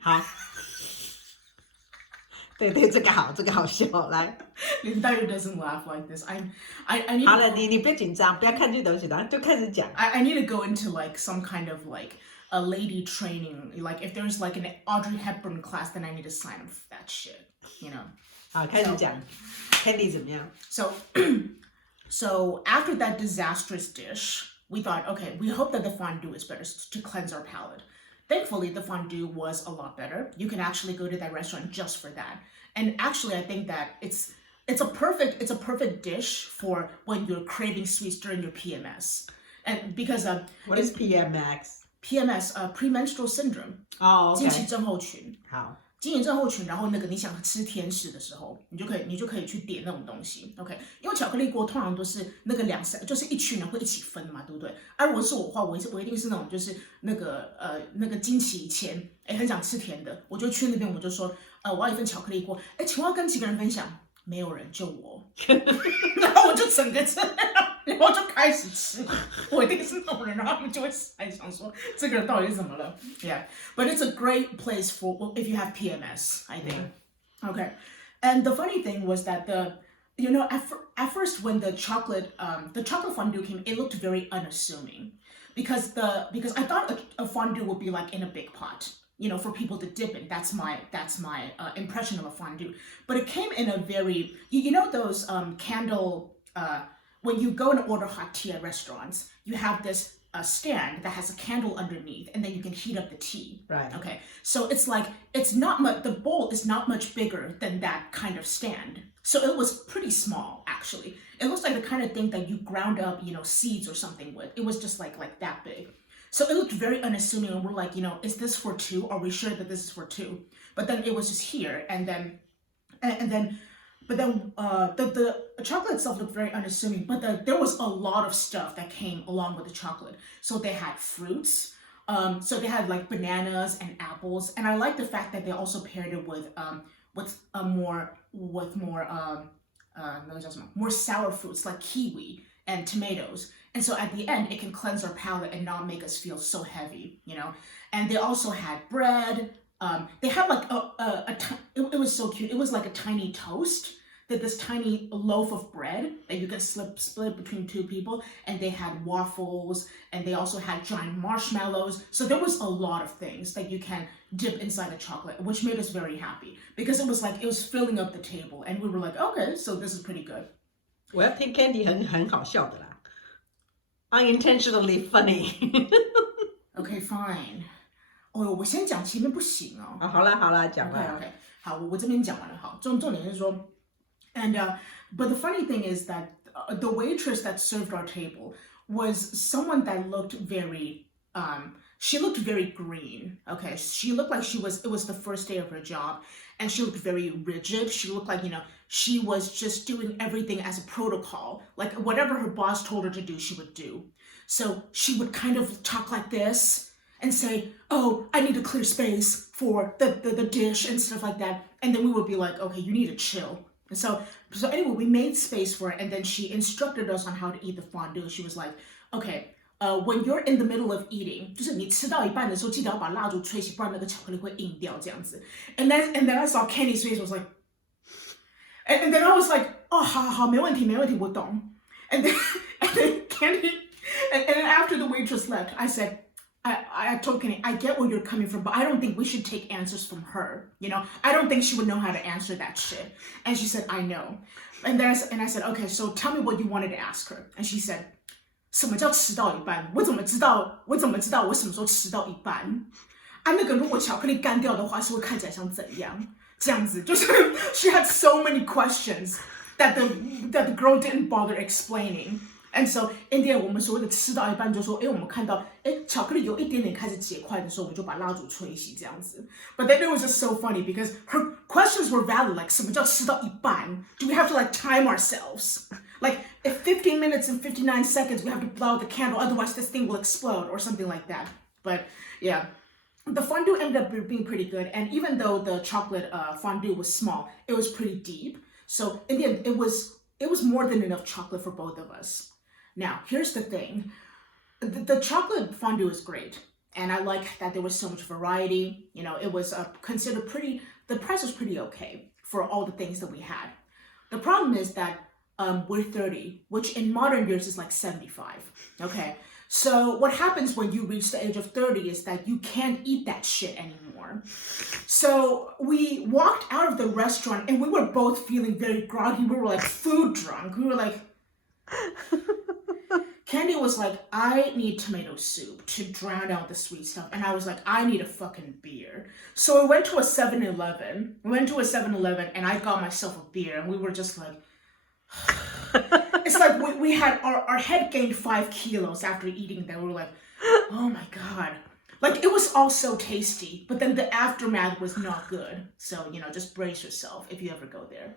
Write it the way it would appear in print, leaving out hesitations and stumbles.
好，对对，这个好笑，来。林黛玉 doesn't laugh like this. I need. 好了，你不要紧张，不要看这东西，然后就开始讲。I need to go into like some kind of like a lady training. Like if there's like an Audrey Hepburn class, then I need to sign up for that shit. You know. 好，开始讲 Candy 怎么样？ So after that disastrous dish, we thought, okay, we hope that the fondue is better to cleanse our palate. Thankfully, the fondue was a lot better. You can actually go to that restaurant just for that. And actually, I think that it's a perfect dish for when you're craving sweets during your PMS. And because What is PMX? PMS, premenstrual syndrome. 哦 经期症候群。好。经期症候群，然后那个你想吃甜食的时候，你就可以去点那种东西 ，OK？ 因为巧克力锅通常都是那个就是一群人会一起分嘛，对不对？如果是我的话，我一定是那种就是那个经期以前，很想吃甜的，我就去那边我就说，我要一份巧克力锅，请问要跟几个人分享？没有人，就我，然后我就整个这样，然后就开始吃，我一定是那种人，然后他们就会想说这个人到底是怎么了 ？Yeah, but it's a great place for if you have PMS, I think. Okay, and the funny thing was that at first when the chocolate fondue came, it looked very unassuming because I thought a fondue would be like in a big pot. For people to dip in. That's my impression of a fondue. But it came in a very, those candle, when you go and order hot tea at restaurants, you have this stand that has a candle underneath, and then you can heat up the tea. Right. Okay. So it's like, it's not much, the bowl is not much bigger than that kind of stand. So it was pretty small, actually. It looks like the kind of thing that you ground up, seeds or something with. It was just like that big. So it looked very unassuming, and we're like, is this for two? Are we sure that this is for two? But then it was just here, the chocolate itself looked very unassuming, but there was a lot of stuff that came along with the chocolate. So they had fruits, so they had like bananas and apples, and I like the fact that they also paired it with more sour fruits like kiwi and tomatoes. And so at the end, it can cleanse our palate and not make us feel so heavy, And they also had bread. They had like it was so cute. It was like a tiny toast, this tiny loaf of bread that you can split between two people. And they had waffles, and they also had giant marshmallows. So there was a lot of things that you can dip inside the chocolate, which made us very happy because it was filling up the table. And we were like, okay, so this is pretty good. 我要听 Candy 很好笑的啦。Unintentionally funny. Okay, fine. 我先讲前面不行哦。好啦，讲吧。Okay. 好，我这边讲完了。好，重点是说 and but the funny thing is that the waitress that served our table was someone that looked very she looked very green. Okay, she looked like it was the first day of her job, and she looked very rigid. She looked like, she was just doing everything as a protocol. Like whatever her boss told her to do, she would do. So she would kind of talk like this and say, oh, I need to clear space for the dish and stuff like that. And then we would be like, okay, you need to chill. And so anyway, we made space for it, and then she instructed us on how to eat the fondue. She was like, okay, when you're in the middle of eating, 就是你吃到一半的时候，记得要把蜡烛吹熄，不然那个巧克力会硬掉这样子。And then I saw Kenny's face was like, and then I was like, oh, 好，没问题，我懂。And then Kenny, and then after the waitress left, I said, I told Kenny, I get where you're coming from, but I don't think we should take answers from her. I don't think she would know how to answer that shit. And she said, I know. And I said, okay, so tell me what you wanted to ask her. And she said, 什么叫吃到一半？我怎么知道我什么时候吃到一半？那个如果巧克力干掉的话，是会看起来像怎样？这样子就是 she had so many questions that the girl didn't bother explaining. And so in the end, 我们所谓的吃到一半就说，我们看到巧克力有一点点开始结块的时候，我们就把蜡烛吹熄这样子。But then it was just so funny because her questions were valid. Like 什么叫吃到一半？ Do we have to like time ourselves? Like if 15 minutes and 59 seconds, we have to blow out the candle, otherwise this thing will explode or something like that. But yeah, the fondue ended up being pretty good. And even though the chocolate fondue was small, it was pretty deep. So in the end, it was more than enough chocolate for both of us. Now, here's the thing. The chocolate fondue is great. And I like that there was so much variety. You know, it was considered pretty, the price was pretty okay for all the things that we had. The problem is that we're 30, which in modern years is like 75. Okay. So what happens when you reach the age of 30 is that you can't eat that shit anymore. So we walked out of the restaurant and we were both feeling very groggy. We were like food drunk. We were like, Candy was like, I need tomato soup to drown out the sweet stuff. And I was like, I need a fucking beer. So we went to a 7-Eleven. And I got myself a beer. And we were just like, it's like we had our head gained 5 kilos after eating that. We were like, oh my God. Like, it was all so tasty. But then the aftermath was not good. So, you know, just brace yourself if you ever go there.